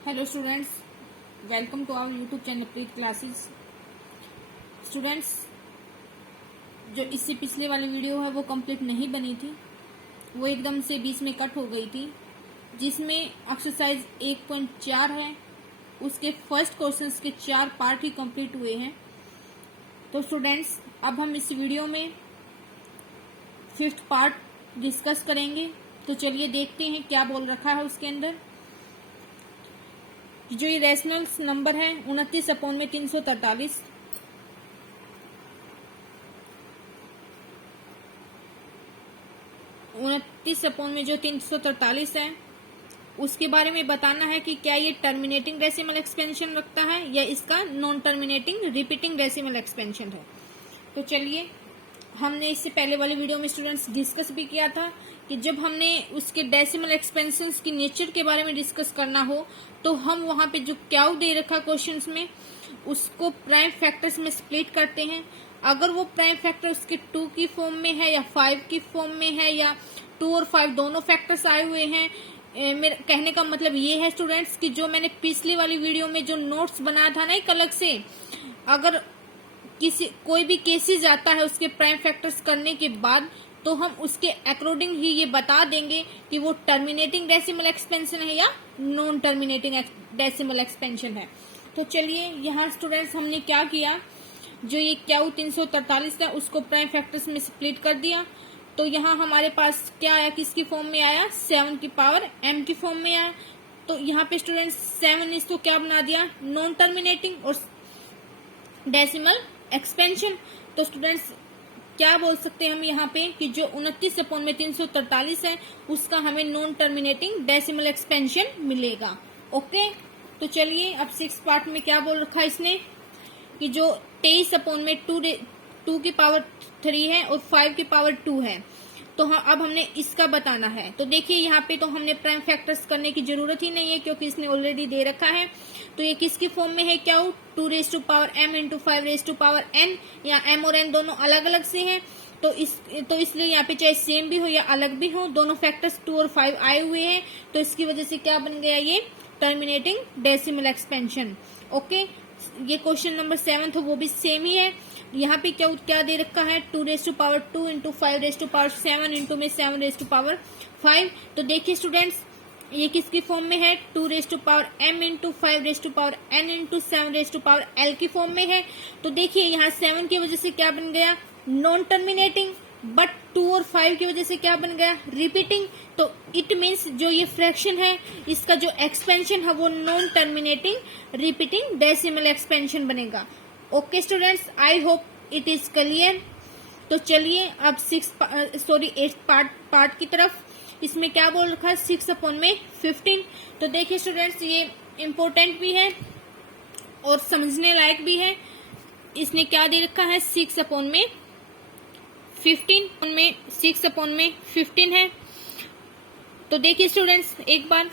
Hello students, welcome to our YouTube channel Preet classes. Students, जो इससे पिछले वाली वीडियो है वो कंप्लीट नहीं बनी थी, वो एकदम से बीच में कट हो गई थी, जिसमें एक्सरसाइज 1.4 है, उसके फर्स्ट क्वेश्चंस के 4 पार्ट ही कंप्लीट हुए हैं। तो स्टूडेंट्स, अब हम इस वीडियो में 5th पार्ट डिस्कस करेंगे। तो चलिए देखते हैं क्या बोल रखा है उसके अंदर। जो ये रेशनल नंबर है 29/343, में जो 343 है उसके बारे में बताना है कि क्या ये टर्मिनेटिंग डेसिमल एक्सपेंशन रखता है या इसका non terminating repeating decimal expansion है। तो चलिए, हमने इससे पहले वाली वीडियो में स्टूडेंट्स डिस्कस भी किया था कि जब हमने उसके डेसिमल एक्सपेंशंस की नेचर के बारे में डिस्कस करना हो तो हम वहां पे जो क्याउ दे रखा क्वेश्चंस में उसको प्राइम फैक्टर्स में स्प्लिट करते हैं। अगर वो प्राइम फैक्टर उसके 2 की फॉर्म में है या 5 की फॉर्म में है या 2 और 5 दोनों फैक्टर्स आए हुए हैं, मेरे कहने का मतलब ये है स्टूडेंट्स कि जो मैंने पिछली वाली वीडियो में जो नोट्स बनाया था ना एक अलग से, अगर कोई भी केसेस आता है उसके प्राइम फैक्टर्स करने के बाद तो हम उसके अकॉर्डिंग ही ये बता देंगे कि वो टर्मिनेटिंग डेसिमल एक्सपेंशन है या नॉन टर्मिनेटिंग डेसिमल एक्सपेंशन है। तो चलिए, यहाँ स्टूडेंट्स हमने क्या किया, जो ये क्यू 343 था उसको प्राइम फैक्टर्स में स्प्लिट कर दिया। तो यहाँ हमारे पास क्या आया, किसकी फॉर्म में आया, 7 की पावर m की फॉर्म में आया। तो यहाँ पे स्टूडेंट्स 7 इसको क्या बना दिया, नॉन टर्मिनेटिंग और डेसिमल एक्सपेंशन। तो स्टूडेंट्स क्या बोल सकते हैं हम यहाँ पे कि जो 29/343 है उसका हमें नॉन टर्मिनेटिंग डेसिमल एक्सपेंशन मिलेगा। ओके, तो चलिए अब 6 पार्ट में क्या बोल रखा है इसने कि जो 23/2 की पावर 3 है और 5 की पावर 2 है। तो हाँ, अब हमने इसका बताना है। तो देखिए यहाँ पे तो हमने प्राइम फैक्टर्स करने की जरूरत ही नहीं है क्योंकि इसने ऑलरेडी दे रखा है। तो ये किसकी फॉर्म में है, क्या 2m इंटू 5n, या m और n दोनों अलग अलग से हैं। तो इसलिए यहाँ पे चाहे सेम भी हो या अलग भी हो, दोनों फैक्टर्स 2 और 5 आए हुए हैं। तो इसकी वजह से क्या बन गया, ये टर्मिनेटिंग डेसिमल एक्सपेंशन। ओके, ये क्वेश्चन नंबर 7 था वो भी सेम ही है। यहाँ पे क्या दे रखा है, 2 इंटू 5 इंटू में 7 तो देखिए स्टूडेंट्स, ये किसकी फॉर्म में है, 2m इंटू 5n इंटू 7 की फॉर्म में है। तो देखिए यहाँ 7 की वजह से क्या बन गया, नॉन टर्मिनेटिंग, बट 2 और 5 की वजह से क्या बन गया, रिपीटिंग। तो इट मीन्स जो ये फ्रैक्शन है इसका जो एक्सपेंशन है वो non terminating repeating decimal expansion बनेगा। Okay students, I hope it is clear. तो चलिए अब 8 पार्ट की तरफ। इसमें क्या बोल रखा है, 6/15। तो देखिए स्टूडेंट्स, ये इम्पोर्टेंट भी है और समझने लायक भी है। इसने क्या दे रखा है, 6/15 में 6/15 है। तो देखिए स्टूडेंट्स एक बार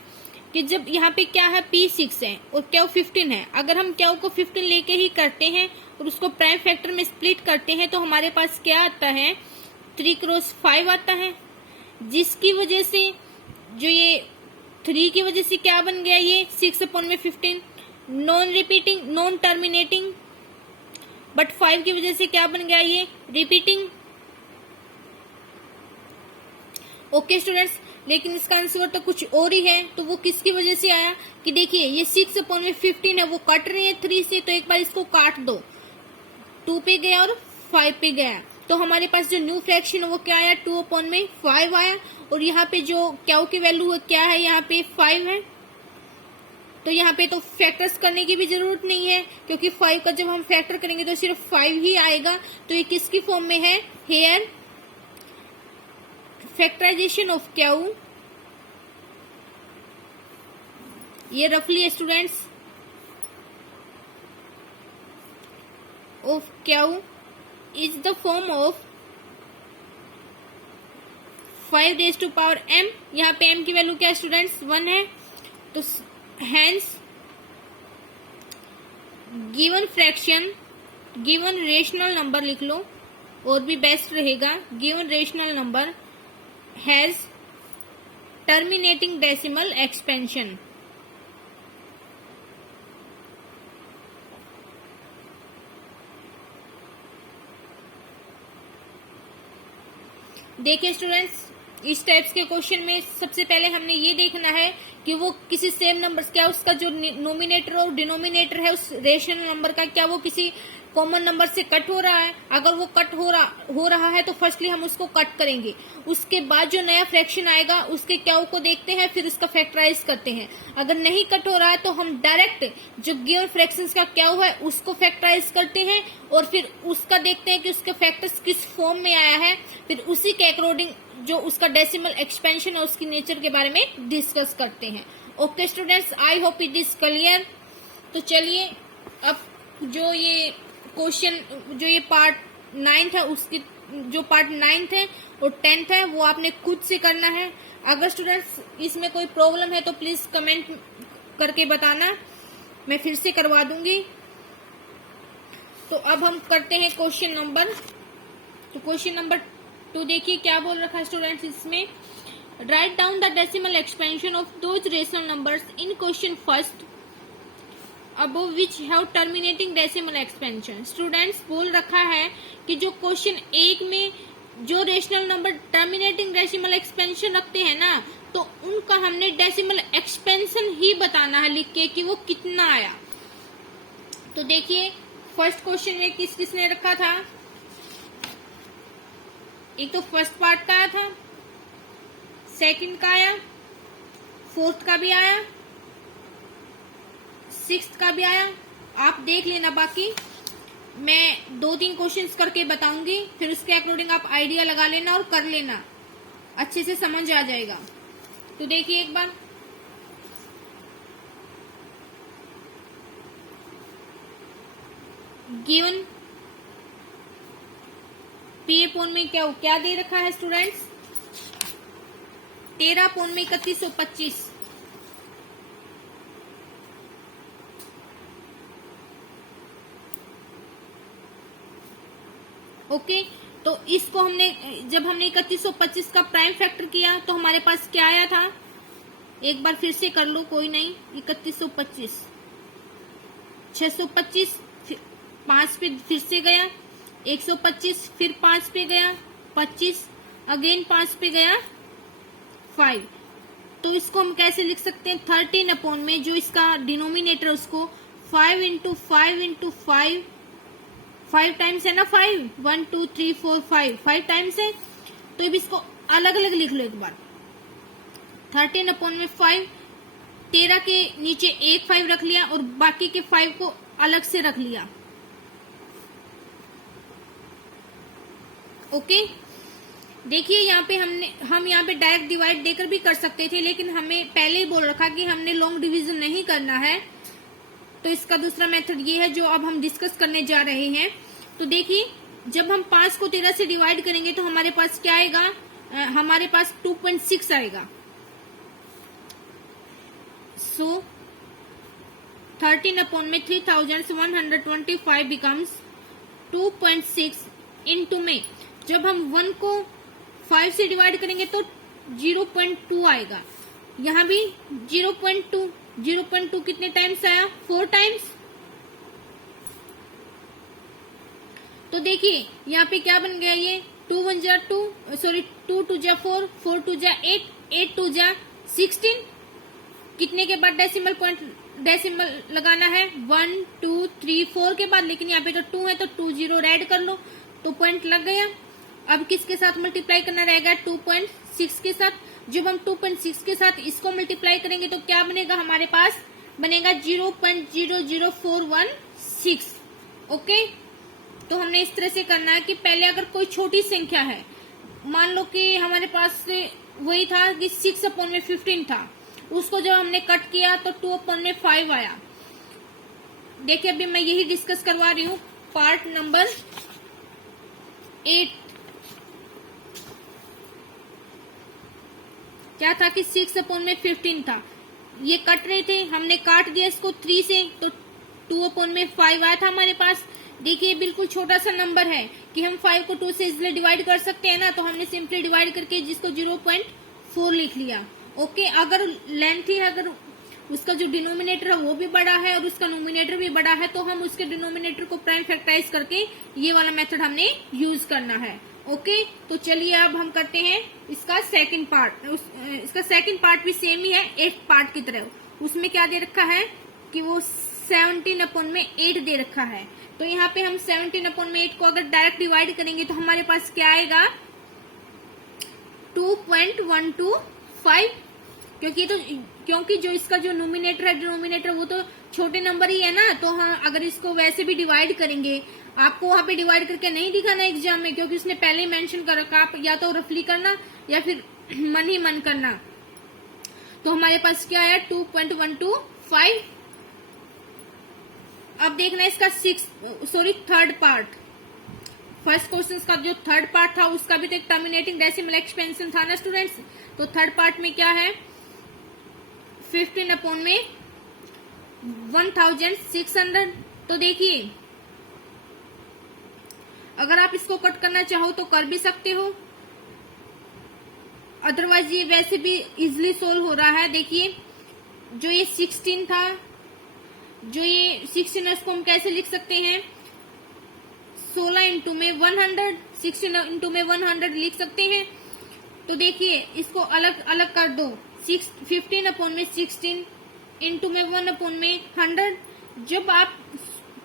कि जब यहाँ पे क्या है, P6 है और क्यू 15 है, अगर हम क्यू को 15 लेके ही करते हैं और उसको प्राइम फैक्टर में स्प्लिट करते हैं तो हमारे पास क्या आता है, 3 क्रॉस 5 आता है, जिसकी वजह से जो ये 3 की वजह से क्या बन गया, ये 6/15 non repeating non terminating, but 5 की वजह से क्या बन गया, ये रिपीटिंग। ओके स्टूडेंट्स, लेकिन इसका आंसर तो कुछ और ही है। तो वो किसकी वजह से आया कि देखिए ये 6/15 है, वो कट रही है 3 से, तो एक बार इसको काट दो, 2 पे गया और 5 पे गया। तो हमारे पास जो न्यू फ्रैक्शन है वो क्या आया, 2/5 आया। और यहाँ पे जो क्यू की वैल्यू है क्या है, यहाँ पे 5 है। तो यहाँ पे तो फैक्टर्स करने की भी जरूरत नहीं है क्योंकि 5 का जब हम फैक्टर करेंगे तो सिर्फ 5 ही आएगा। तो ये किसकी फॉर्म में है, हेयर फैक्टराइजेशन ऑफ क्यू, ये रफली students of Q is the form of 5m। यहाँ पे m की वैल्यू क्या है स्टूडेंट्स, 1 है। तो hence given fraction, given rational number लिख लो और भी बेस्ट रहेगा, given rational number has terminating decimal expansion. देखिए स्टूडेंट्स, इस टाइप्स के क्वेश्चन में सबसे पहले हमने ये देखना है कि वो किसी सेम नंबर, क्या उसका जो नोमिनेटर और डिनोमिनेटर है उस रेशनल नंबर का, क्या वो किसी कॉमन नंबर से कट हो रहा है। अगर वो कट हो रहा है तो फर्स्टली हम उसको कट करेंगे, उसके बाद जो नया फ्रैक्शन आएगा उसके क्याऊ को देखते हैं, फिर उसका फैक्टराइज करते हैं। अगर नहीं कट हो रहा है तो हम डायरेक्ट जो गिवन फ्रैक्शंस का क्याऊ है उसको फैक्टराइज करते हैं और फिर उसका देखते हैं कि उसके फैक्टर्स किस फॉर्म में आया है, फिर उसी के अकॉर्डिंग जो उसका डेसिमल एक्सपेंशन और उसकी नेचर के बारे में डिस्कस करते हैं। Okay students, I hope it is clear. तो चलिए अब जो ये क्वेश्चन, जो ये पार्ट 9th है, उसकी जो पार्ट 9th है और 10th है वो आपने खुद से करना है। अगर स्टूडेंट्स इसमें कोई प्रॉब्लम है तो प्लीज कमेंट करके बताना, मैं फिर से करवा दूंगी। तो अब हम करते हैं क्वेश्चन नंबर, तो क्वेश्चन नंबर 2 देखिए क्या बोल रखा है स्टूडेंट्स इसमें। Write down the decimal expansion of those rational numbers in question first above which have terminating decimal expansion। Students बोल रखा है कि जो क्वेश्चन 1 में जो rational number terminating decimal expansion रखते हैं ना, तो उनका हमने डेसिमल एक्सपेंशन ही बताना है लिख के कि वो कितना आया। तो देखिए फर्स्ट क्वेश्चन में किस किसने रखा था, एक तो फर्स्ट पार्ट का आया था, सेकंड का आया, फोर्थ का भी आया, सिक्स्थ का भी आया। आप देख लेना, बाकी मैं 2-3 क्वेश्चंस करके बताऊंगी, फिर उसके अकॉर्डिंग आप आइडिया लगा लेना और कर लेना, अच्छे से समझ आ जाएगा। तो देखिए एक बार, गिवन पी अपॉन में क्या दे रखा है स्टूडेंट्स, 13 अपॉन में 3125। ओके तो इसको हमने, जब हमने 3125 का प्राइम फैक्टर किया तो हमारे पास क्या आया था, एक बार फिर से कर लो, कोई नहीं। 3125, 625, 5 पे फिर से गया, 125, फिर 5 पे गया, 25, अगेन 5 पे गया, 5। तो इसको हम कैसे लिख सकते हैं, 13 अपॉन में जो इसका डिनोमिनेटर उसको 5 इंटू 5 इंटू 5, 5 टाइम्स है ना, 5, 1 2 3 4 5 टाइम्स है। तो अब इसको अलग अलग लिख लो एक बार, 13 अपॉन में 5, 13 के नीचे एक 5 रख लिया और बाकी के 5 को अलग से रख लिया। ओके देखिए यहाँ पे हम यहाँ पे डायरेक्ट डिवाइड देकर भी कर सकते थे, लेकिन हमें पहले ही बोल रखा कि हमने लॉन्ग डिवीजन नहीं करना है। तो इसका दूसरा मेथड ये है जो अब हम डिस्कस करने जा रहे हैं। तो देखिए जब हम 5 को 13 से डिवाइड करेंगे तो हमारे पास क्या आएगा, हमारे पास 2.6 आएगा। सो 13 अपॉन में 3125 बिकम्स 2.6 इंटू में जब हम 1 को 5 से डिवाइड करेंगे तो 0.2 आएगा। यहाँ भी 0.2 कितने टाइम्स आया, 4 टाइम्स। तो देखिए यहाँ पे क्या बन गया, ये 2 1 जा 2, सॉरी 2 2 जा 4, 4 2 जा 8, 8 2 जा 16। कितने के बाद डेसिमल लगाना है, 1 2 3 4 के बाद, लेकिन यहाँ पे तो 2 है तो 2 0 ऐड कर लो तो पॉइंट लग गया। अब किसके साथ मल्टीप्लाई करना रहेगा, 2.6 के साथ। जब हम 2.6 के साथ इसको मल्टीप्लाई करेंगे तो क्या बनेगा, हमारे पास बनेगा 0.00416। ओके तो हमने इस तरह से करना है कि पहले अगर कोई छोटी संख्या है, मान लो कि हमारे पास वही था कि 6 अपॉन में 15 था, उसको जब हमने कट किया तो 2 अपॉन में 5 आया। देखिए अभी मैं यही डिस्कस करवा रही हूँ, पार्ट नंबर 8 क्या था कि 6 अपॉन में 15 था, ये कट रहे थे, हमने काट दिया इसको 3 से तो 2 अपॉन में 5 आया था हमारे पास। देखिए बिल्कुल छोटा सा नंबर है कि हम 5 को 2 से इसलिए डिवाइड कर सकते हैं ना, तो हमने सिंपली डिवाइड करके जिसको 0.4 लिख लिया। ओके अगर लेंथ ही अगर उसका जो डिनोमिनेटर है वो भी बड़ा है और उसका नोमिनेटर भी बड़ा है तो हम उसके डिनोमिनेटर को प्राइम फैक्टराइज करके ये वाला मेथड हमने यूज करना है। ओके, तो चलिए अब हम करते हैं इसका सेकंड पार्ट। इसका सेकंड पार्ट भी सेम ही है 8 पार्ट की तरह। उसमें क्या दे रखा है कि वो 17/8 दे रखा है। तो यहाँ पे हम 17/8 को अगर डायरेक्ट डिवाइड करेंगे तो हमारे पास क्या आएगा 2.125, क्योंकि जो इसका जो नोमिनेटर है डिनोमिनेटर वो तो छोटे नंबर ही है ना, तो हाँ अगर इसको वैसे भी डिवाइड करेंगे, आपको वहां पे डिवाइड करके नहीं दिखाना एग्जाम में, क्योंकि उसने पहले ही मेंशन कर रखा, आप या तो रफली करना या फिर मन ही मन करना। तो हमारे पास क्या है 2.125। अब देखना इसका थर्ड पार्ट। फर्स्ट क्वेश्चन का जो थर्ड पार्ट था उसका भी तो एक टर्मिनेटिंग डेसिमल एक्सपेंशन था ना स्टूडेंट्स। तो थर्ड पार्ट में क्या है 15/1600। तो देखिए अगर आप इसको कट करना चाहो तो कर भी सकते हो, अदरवाइज ये वैसे भी इजिली सोल्व हो रहा है। देखिए जो ये 16 था, जो ये 16 है उसको हम कैसे लिख सकते हैं 16 इंटू में 100, 16 इंटू में 100 लिख सकते हैं। तो देखिए इसको अलग अलग कर दो, 15/16 इंटू में 1/100। जब आप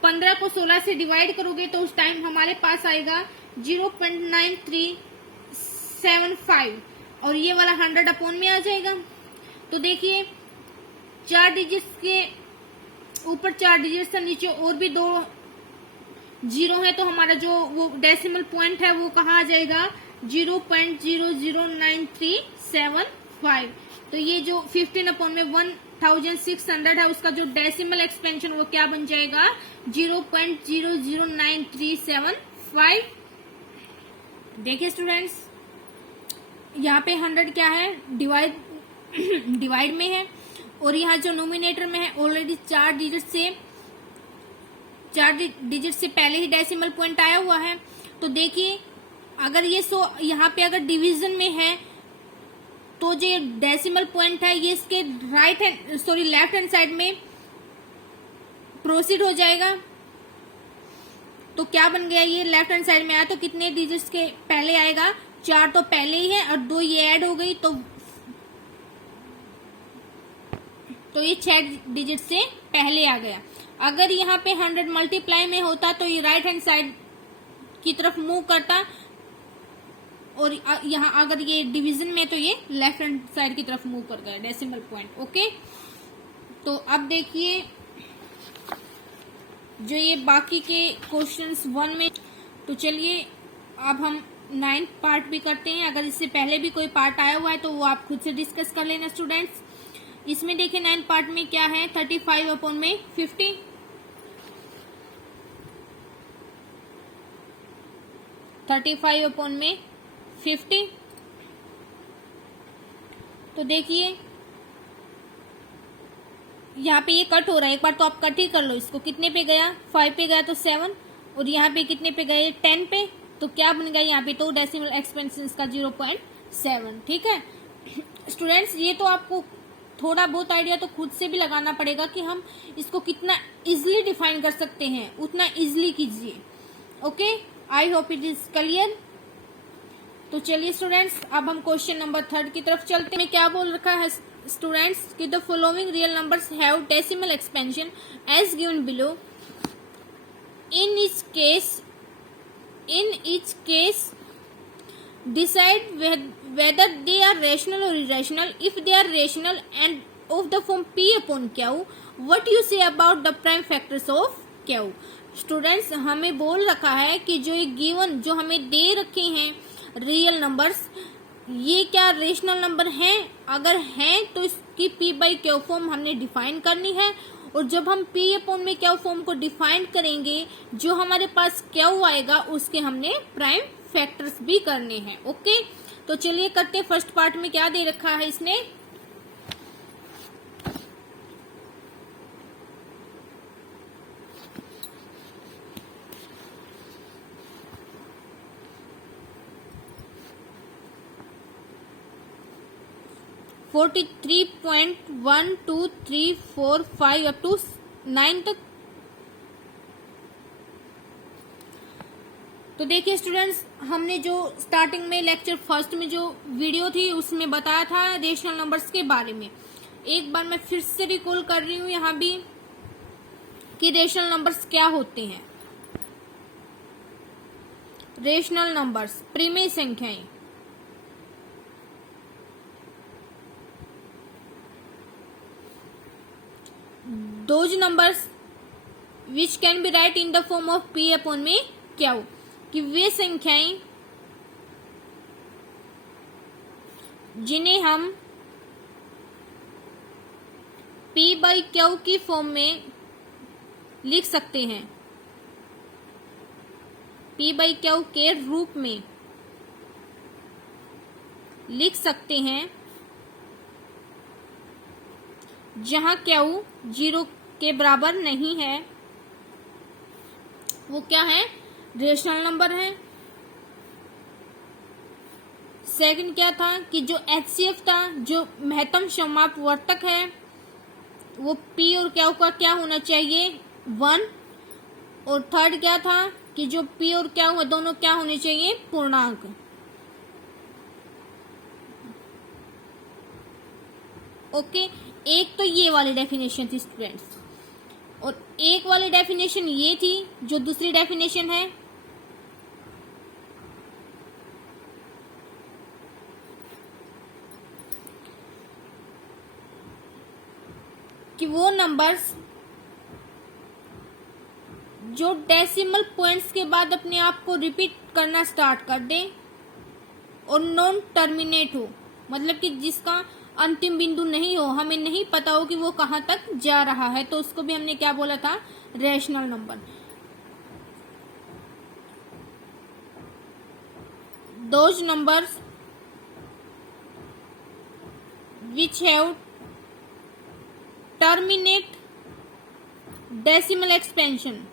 15 को 16 से डिवाइड करोगे तो उस टाइम हमारे पास आएगा 0.9375 और ये वाला 100 में आ जाएगा। तो देखिए 4 डिजिट्स के ऊपर 4 डिजिट्स से नीचे और भी 2 जीरो है, तो हमारा जो वो डेसिमल पॉइंट है वो कहाँ आ जाएगा 0.009375। तो ये जो 15/1600 है उसका जो डेसिमल एक्सपेंशन वो क्या बन जाएगा 0.009375। देखिए स्टूडेंट्स यहाँ पे 100 क्या है डिवाइड में है, और यहाँ जो नोमिनेटर में है ऑलरेडी 4 डिजिट से पहले ही डेसिमल पॉइंट आया हुआ है। तो देखिए अगर ये यहाँ पे अगर डिवीजन में है तो जो डेसिमल पॉइंट है ये इसके लेफ्ट हैंड साइड में प्रोसीड हो जाएगा। तो क्या बन गया ये लेफ्ट हैंड साइड में आया तो कितने डिजिट्स के पहले आएगा 4 तो पहले ही है और 2 ये ऐड हो गई तो ये 6 डिजिट से पहले आ गया। अगर यहाँ पे 100 मल्टीप्लाई में होता तो ये राइट हैंड साइड की तरफ मूव करता, और यहाँ अगर ये डिवीजन में तो ये लेफ्ट हैंड साइड की तरफ मूव कर गया डेसिमल पॉइंट। ओके, तो अब देखिए जो ये बाकी के क्वेश्चंस 1 में, तो चलिए अब हम 9th पार्ट भी करते हैं। अगर इससे पहले भी कोई पार्ट आया हुआ है तो वो आप खुद से डिस्कस कर लेना स्टूडेंट्स। इसमें देखिए 9th पार्ट में क्या है 35/50, 35/50। तो देखिए यहाँ पे ये कट हो रहा है, एक बार तो आप कट ही कर लो इसको। कितने पे गया 5 पे गया तो 7, और यहाँ पे कितने पे गए 10 पे, तो क्या बन गया यहाँ पे तो डेसिमल एक्सपेंशन का 0.7। ठीक है स्टूडेंट्स, ये तो आपको थोड़ा बहुत आइडिया तो खुद से भी लगाना पड़ेगा कि हम इसको कितना इजिली डिफाइन कर सकते हैं, उतना इजिली कीजिए। Okay, I hope it is clear. तो चलिए स्टूडेंट्स अब हम क्वेश्चन नंबर 3 की तरफ चलते हैं। क्या बोल रखा है स्टूडेंट्स कि the following real numbers have decimal expansion as given below. In each case decide whether they are rational or irrational. If they are rational and of the form P upon Q, what you say about the prime factors of Q? Students हमें बोल रखा है कि जो ये given जो हमें दे रखे हैं रियल नंबर्स, ये क्या रेशनल नंबर हैं? अगर हैं तो इसकी P by Q फॉर्म हमने डिफाइन करनी है, और जब हम P अपॉन में Q फॉर्म को डिफाइन करेंगे जो हमारे पास Q आएगा उसके हमने प्राइम फैक्टर्स भी करने हैं। ओके, तो चलिए करते हैं। फर्स्ट पार्ट में क्या दे रखा है इसने 43.1234 अप टू 9 तक। तो देखिए स्टूडेंट्स, हमने जो स्टार्टिंग में लेक्चर फर्स्ट में जो वीडियो थी उसमें बताया था रेशनल नंबर्स के बारे में। एक बार मैं फिर से रिकॉल कर रही हूँ यहाँ भी कि रेशनल नंबर्स क्या होते हैं। रेशनल नंबर्स परिमेय संख्याएं those numbers which can be write in the form of p upon में क्या हो, कि वे संख्याएं जिन्हें हम p by q की फॉर्म में लिख सकते हैं, p by q के रूप में लिख सकते हैं, जहां q 0 के बराबर नहीं है, वो क्या है, रेशनल नंबर है। सेकंड क्या था कि जो HCF था, जो महत्तम समापवर्तक है, वो P और Q का क्या होना चाहिए, 1। और थर्ड क्या था कि जो P और Q है दोनों क्या होने चाहिए, पूर्णांक। ओके, एक तो ये वाली डेफिनेशन थी स्टूडेंट्स, और एक वाली डेफिनेशन ये थी जो दूसरी डेफिनेशन है कि वो नंबर्स जो डेसिमल पॉइंट्स के बाद अपने आप को रिपीट करना स्टार्ट कर दे और नॉन टर्मिनेट हो, मतलब कि जिसका अंतिम बिंदु नहीं हो, हमें नहीं पता हो कि वो कहां तक जा रहा है, तो उसको भी हमने क्या बोला था, rational number. Those numbers which have terminate decimal expansion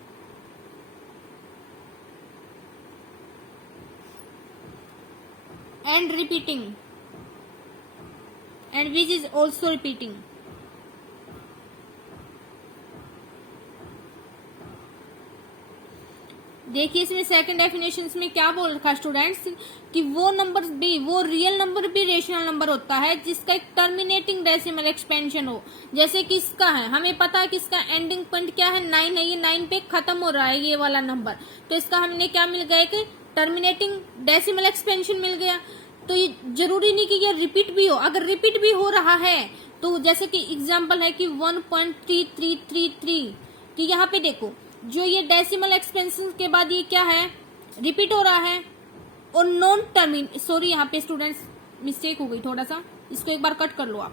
and repeating and which is also repeating। देखिए इसमें सेकंड डेफिनेशन में क्या बोल रखा है स्टूडेंट्स, कि वो नंबर भी, वो रियल नंबर भी रेशनल नंबर होता है जिसका एक टर्मिनेटिंग डेसिमल एक्सपेंशन हो। जैसे कि इसका है, हमें पता है कि इसका एंडिंग पॉइंट क्या है, 9 है, ये 9 पे खत्म हो रहा है ये वाला नंबर, तो इसका हमने क्या मिल गया, कि टर्मिनेटिंग डेसिमल एक्सपेंशन मिल गया। तो ये जरूरी नहीं कि ये रिपीट भी हो, अगर रिपीट भी हो रहा है तो जैसे कि एग्जांपल है कि 1.3333, कि यहाँ पे देखो जो ये डेसिमल एक्सपेंशन के बाद ये क्या है, रिपीट हो रहा है, और नॉन सॉरी यहाँ पे स्टूडेंट्स मिस्टेक हो गई थोड़ा सा, इसको एक बार कट कर लो आप।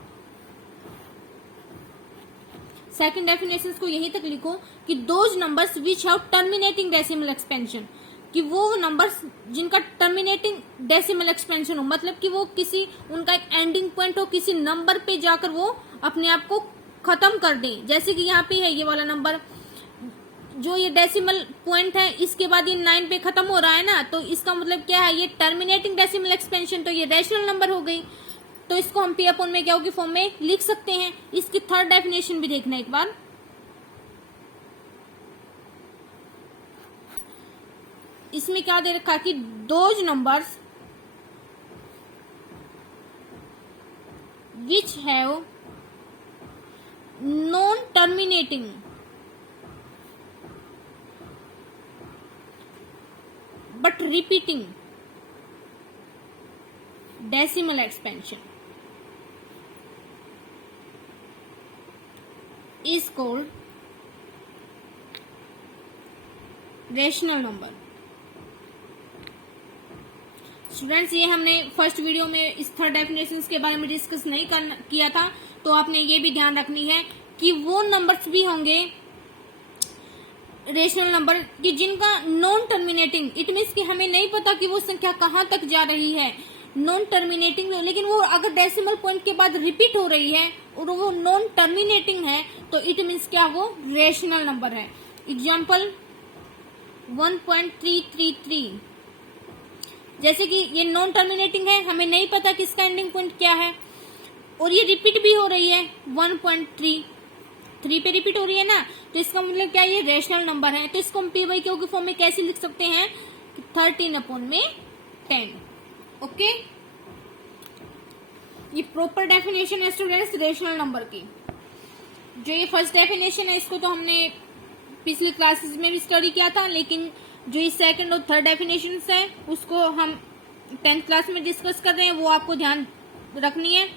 सेकंड डेफिनेशन को यहीं तक लिखो कि those numbers which have terminating decimal expansion, कि वो नंबर्स जिनका टर्मिनेटिंग डेसिमल एक्सपेंशन हो, मतलब कि वो किसी, उनका एक एंडिंग पॉइंट हो, किसी नंबर पे जाकर वो अपने आप को खत्म कर दें। जैसे कि यहाँ पे है ये वाला नंबर, जो ये डेसिमल पॉइंट है इसके बाद ये 9 पे खत्म हो रहा है ना, तो इसका मतलब क्या है, ये टर्मिनेटिंग डेसिमल एक्सपेंशन, तो ये रेशनल नंबर हो गई, तो इसको हम P अपॉन में क्या होगी फॉर्म में लिख सकते हैं। इसकी थर्ड डेफिनेशन भी देखना एक बार, इसमें क्या दे रखा है कि those numbers which have non terminating but repeating decimal expansion is called rational number. Students, ये हमने फर्स्ट वीडियो में इस थर्ड डेफिनेशन के बारे में डिस्कस नहीं किया था, तो आपने ये भी ध्यान रखनी है कि वो नंबर्स भी होंगे रेशनल नंबर कि जिनका नॉन टर्मिनेटिंग, इट मीन्स कि हमें नहीं पता कि वो संख्या कहां तक जा रही है, नॉन टर्मिनेटिंग, लेकिन वो अगर डेसिमल पॉइंट के बाद रिपीट हो रही है और वो नॉन टर्मिनेटिंग है, तो इट मीन्स क्या, वो रेशनल नंबर है। एग्जाम्पल 1.333, जैसे कि ये नॉन टर्मिनेटिंग है, हमें नहीं पता कि इसका एंडिंग पॉइंट क्या है, और ये रिपीट भी हो रही है 1.33 पे रिपीट हो रही है ना, तो इसका मतलब क्या, ये रेशनल नंबर है। तो इसको हम P/Q की फॉर्म में कैसे लिख सकते हैं 13/10। ओके, ये प्रॉपर डेफिनेशन है स्टूडेंट्स रेशनल नंबर की। जो ये फर्स्ट डेफिनेशन है इसको तो हमने पिछली क्लासेस में भी स्टडी किया था, लेकिन जो ये सेकंड और थर्ड डेफिनेशन है उसको हम 10th क्लास में डिस्कस कर रहे हैं, वो आपको ध्यान रखनी है।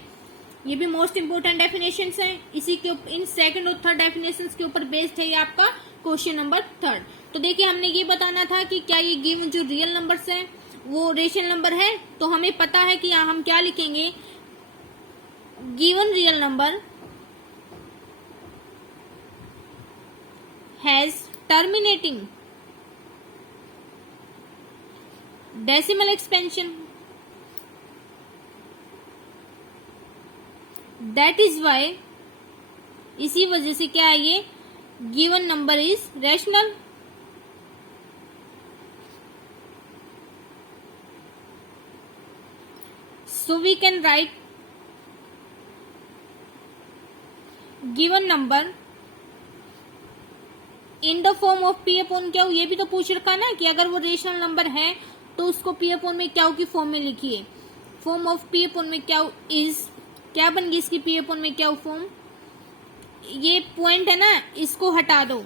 ये भी मोस्ट इंपोर्टेंट डेफिनेशंस हैं। इसी के इन सेकंड और थर्ड डेफिनेशंस के ऊपर बेस्ड है ये आपका क्वेश्चन नंबर 3। तो देखिए, हमने ये बताना था कि क्या ये गिवन जो रियल नंबर्स हैं वो रेशनल नंबर है। तो हमें पता है कि यहाँ हम क्या लिखेंगे, given real number has terminating decimal expansion, that is why, इसी वजह से क्या है ये given number is rational. So we can write given number in the form of P upon Q. ये भी तो पूछ रखा ना कि अगर वो रेशनल नंबर है तो उसको पी अपॉन में क्यू की फॉर्म में लिखिए। फॉर्म ऑफ पी अपॉन में क्यू इज, क्या बन गई इसकी पी अपॉन में क्यू फॉर्म, ये पॉइंट है ना इसको हटा दो,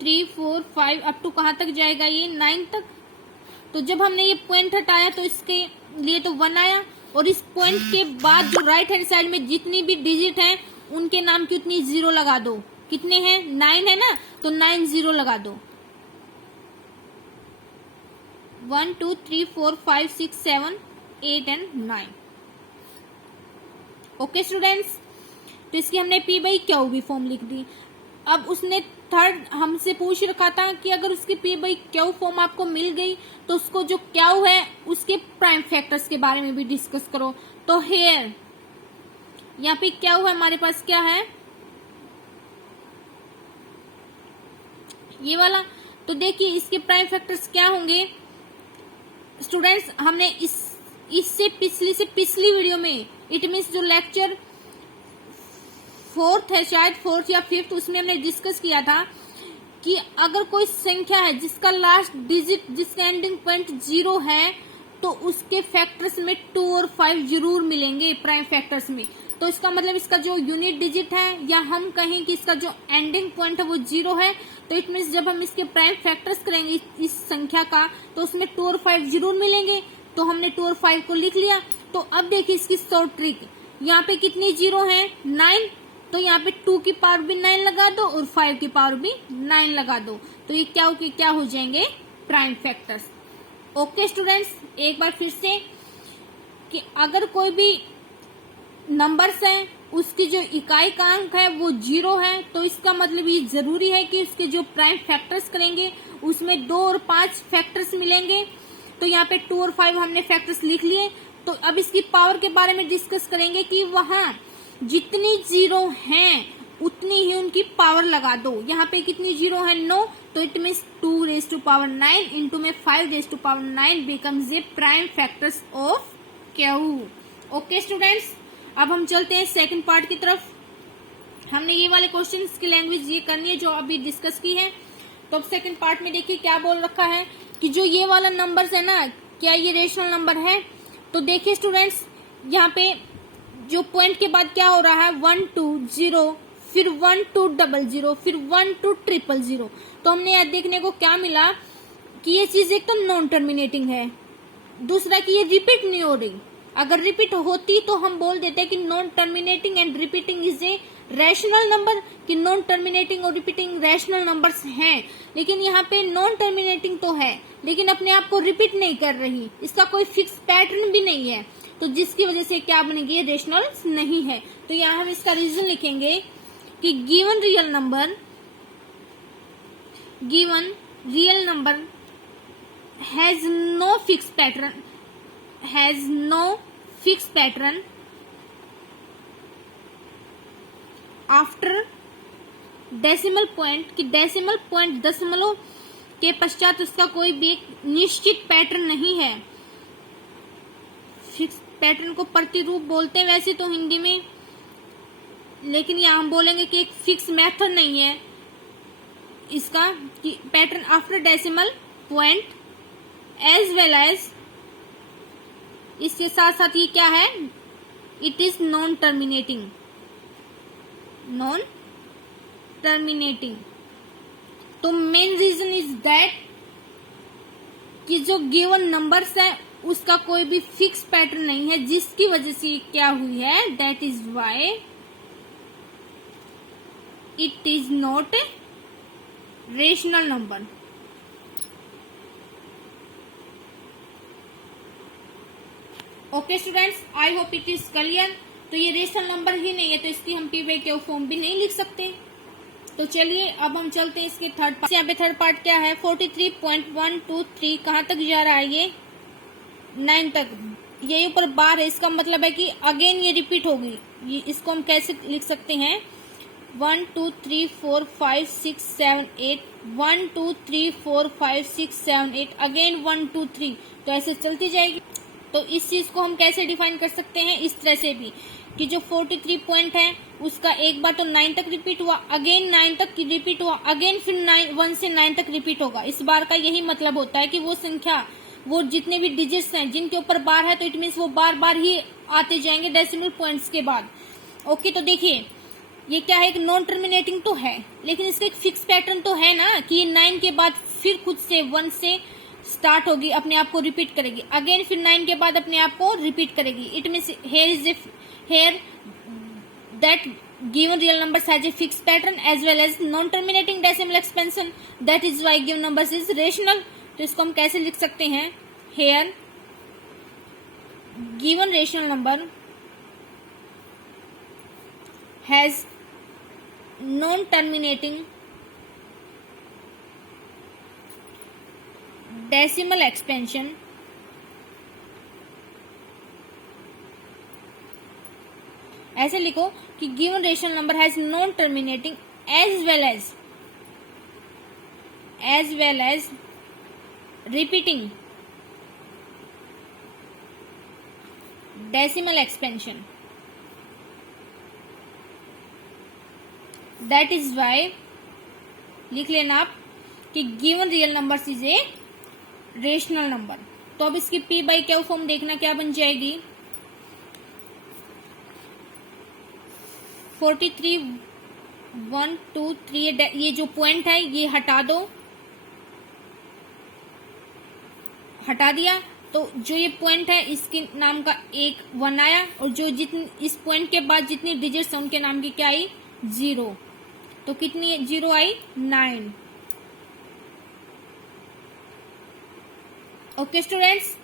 3 4 5 अप टू कहां तक जाएगा ये 9 तक। तो जब हमने ये पॉइंट हटाया तो इसके लिए तो 1 आया, और इस पॉइंट के बाद जो राइट हैंड साइड में जितनी भी डिजिट हैं उनके नाम की उतनी 0 लगा दो। कितने हैं, 9 है ना, तो 9 0 लगा दो। 1 2 3 4 5 6 7 8 एंड 9। ओके स्टूडेंट्स, तो इसकी हमने पी बाई क्यू भी फॉर्म लिख दी। अब उसने थर्ड हमसे पूछ रखा था कि अगर उसकी पी बाई क्यू फॉर्म आपको मिल गई तो उसको जो क्यू है उसके प्राइम फैक्टर्स के बारे में भी डिस्कस करो। तो हेयर यहाँ पे क्यू है हमारे पास, क्या है ये वाला। तो देखिए इसके प्राइम फैक्टर्स क्या होंगे स्टूडेंट्स, हमने इससे पिछली वीडियो में, इट मीन्स जो लेक्चर 4th है शायद, 4th या 5th, उसमें हमने डिस्कस किया था कि अगर कोई संख्या है जिसका लास्ट डिजिट, जिसका एंडिंग पॉइंट 0 है, तो उसके फैक्टर्स में 2 और 5 जरूर मिलेंगे प्राइम फैक्टर्स में। तो इसका मतलब इसका जो यूनिट डिजिट है, या हम कहें कि इसका जो एंडिंग पॉइंट है वो 0 है, तो इट मीन्स जब हम इसके प्राइम फैक्टर्स करेंगे इस संख्या का तो उसमें 2 और 5 जरूर मिलेंगे। तो हमने 2 और 5 को लिख लिया। तो अब देखिए इसकी शॉर्ट ट्रिक, यहाँ पे कितनी 0 है, 9, तो यहाँ पे 2 की पावर भी 9 लगा दो और 5 की पावर भी 9 लगा दो। तो ये क्या हो जाएंगे, प्राइम फैक्टर्स। ओके स्टूडेंट्स, एक बार फिर से कि अगर कोई भी नंबर्स हैं उसकी जो इकाई का अंक है वो 0 है, तो इसका मतलब ये जरूरी है कि उसके जो प्राइम फैक्टर्स करेंगे उसमें 2 और 5 फैक्टर्स मिलेंगे। तो यहाँ पे 2 और 5 हमने फैक्टर्स लिख लिए। तो अब इसकी पावर के बारे में डिस्कस करेंगे कि वहां जितनी 0 हैं उतनी ही उनकी पावर लगा दो। यहाँ पे कितनी 0 है, 9, तो it means 2 raise to power 9 into में 5 raise to power 9 becomes a prime factors of Q. Okay students, अब हम चलते हैं सेकंड पार्ट की तरफ। हमने ये वाले क्वेश्चंस की लैंग्वेज ये करनी है जो अभी डिस्कस की है। तो अब सेकंड पार्ट में देखिए क्या बोल रखा है कि जो ये वाला नंबर्स है ना, क्या ये रेशनल नंबर है। तो देखिए स्टूडेंट्स, यहाँ पे जो पॉइंट के बाद क्या हो रहा है, 1 2 0, फिर 1 2 00, फिर 1 2 000। तो हमने यहाँ देखने को क्या मिला कि ये चीज एक तो नॉन टर्मिनेटिंग है, दूसरा कि ये रिपीट नहीं हो रही। अगर रिपीट होती तो हम बोल देते कि non terminating and repeating is a rational number, कि नॉन टर्मिनेटिंग और रिपीटिंग रैशनल नंबर्स हैं। लेकिन यहाँ पे नॉन टर्मिनेटिंग तो है लेकिन अपने आप को रिपीट नहीं कर रही, इसका कोई फिक्स पैटर्न भी नहीं है, तो जिसकी वजह से क्या बनेगी, रेशनल नहीं है। तो यहाँ हम इसका रीजन लिखेंगे कि given real number has no fix pattern after decimal point, कि डेसिमल पॉइंट दशमलव के पश्चात उसका कोई भी एक निश्चित पैटर्न नहीं है। फिक्स पैटर्न को प्रतिरूप बोलते हैं वैसे तो हिंदी में, लेकिन यहाँ हम बोलेंगे कि एक फिक्स मेथड नहीं है इसका, कि pattern after decimal point as well as, इसके साथ साथ ये क्या है, it is non terminating, non terminating. तो मेन रीजन इज दैट कि जो गिवन नंबर्स है उसका कोई भी फिक्स पैटर्न नहीं है, जिसकी वजह से क्या हुई है, that is why it is not a rational number. Okay students, I hope it is clear. तो ये रेशनल नंबर ही नहीं है तो इसकी हम पी बाई क्यू फॉर्म भी नहीं लिख सकते। तो चलिए अब हम चलते हैं इसके थर्ड पार्ट। यहाँ पे थर्ड पार्ट क्या है, 43.123 कहाँ तक जा रहा है, ये 9 तक। ये ऊपर बार है, इसका मतलब है कि अगेन ये रिपीट होगी। ये इसको हम कैसे लिख सकते हैं, 1 2 3 4 5 6 7 8, 1 2 3 4 5 6 7 8, अगेन 1 2 3, तो ऐसे चलती जाएगी। तो इस चीज को हम कैसे डिफाइन कर सकते हैं, इस तरह से भी कि जो 43 पॉइंट है उसका एक बार तो 9 तक रिपीट हुआ, अगेन 9 तक रिपीट हुआ, अगेन फिर 1 से 9 तक रिपीट होगा। इस बार का यही मतलब होता है कि वो संख्या, वो जितने भी डिजिट्स हैं जिनके ऊपर बार है, तो इट मीन्स वो बार बार ही आते जाएंगे डेसिमल पॉइंट्स के बाद। ओके, तो देखिए ये क्या है, एक नॉन टर्मिनेटिंग तो है, लेकिन इसका एक फिक्स पैटर्न तो है ना कि 9 के बाद फिर खुद से 1 से स्टार्ट होगी, अपने आप को रिपीट करेगी, अगेन फिर 9 के बाद अपने आप को रिपीट करेगी। It means here that given real numbers has a fixed pattern as well as non-terminating decimal expansion, that is why given numbers is rational। तो इसको हम कैसे लिख सकते हैं, here given rational number has non-terminating decimal expansion ऐसे लिखो कि given rational number has non terminating as well as repeating decimal expansion, that is why लिख लेना आप कि given real number is a rational number. तो अब इसकी पी बाई क्यू फॉर्म देखना क्या बन जाएगी, 43 1 2 3, ये जो पॉइंट है ये हटा दो, हटा दिया तो जो ये पॉइंट है इसके नाम का एक 1 आया, और जो जितनी इस पॉइंट के बाद जितनी डिजिट्स हैं उनके नाम की क्या आई, 0। तो कितनी 0 आई, 9। ओके स्टूडेंट्स,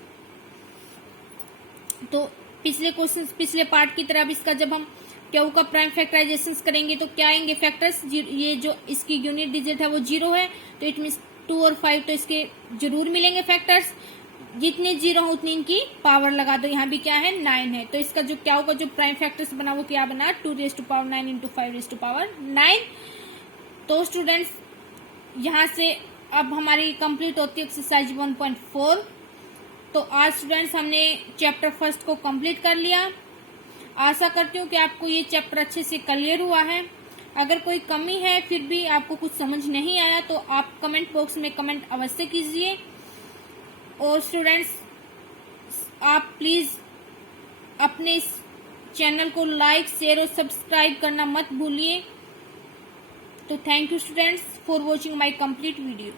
तो पिछले क्वेश्चन, पिछले पार्ट की तरह इसका जब हम क्यू का प्राइम फैक्टराइजेशन करेंगे तो क्या आएंगे फैक्टर्स, ये जो इसकी यूनिट डिजिट है वो 0 है, तो इट मीन्स 2 और 5 तो इसके जरूर मिलेंगे फैक्टर्स। जितने 0 हो उतनी इनकी पावर लगा दो, यहाँ भी क्या है, 9 है। तो इसका जो क्यू का जो प्राइम फैक्टर्स बना वो क्या बना, 2⁹ इंटू 5⁹9। तो स्टूडेंट्स यहाँ से अब हमारी कंप्लीट होती है एक्सरसाइज 1.4। तो आज स्टूडेंट्स हमने चैप्टर फर्स्ट को कंप्लीट कर लिया। आशा करती हूँ कि आपको ये चैप्टर अच्छे से क्लियर हुआ है। अगर कोई कमी है, फिर भी आपको कुछ समझ नहीं आया, तो आप कमेंट बॉक्स में कमेंट अवश्य कीजिए। और स्टूडेंट्स आप प्लीज अपने इस चैनल को लाइक, शेयर और सब्सक्राइब करना मत भूलिए। तो thank you students for watching my complete video.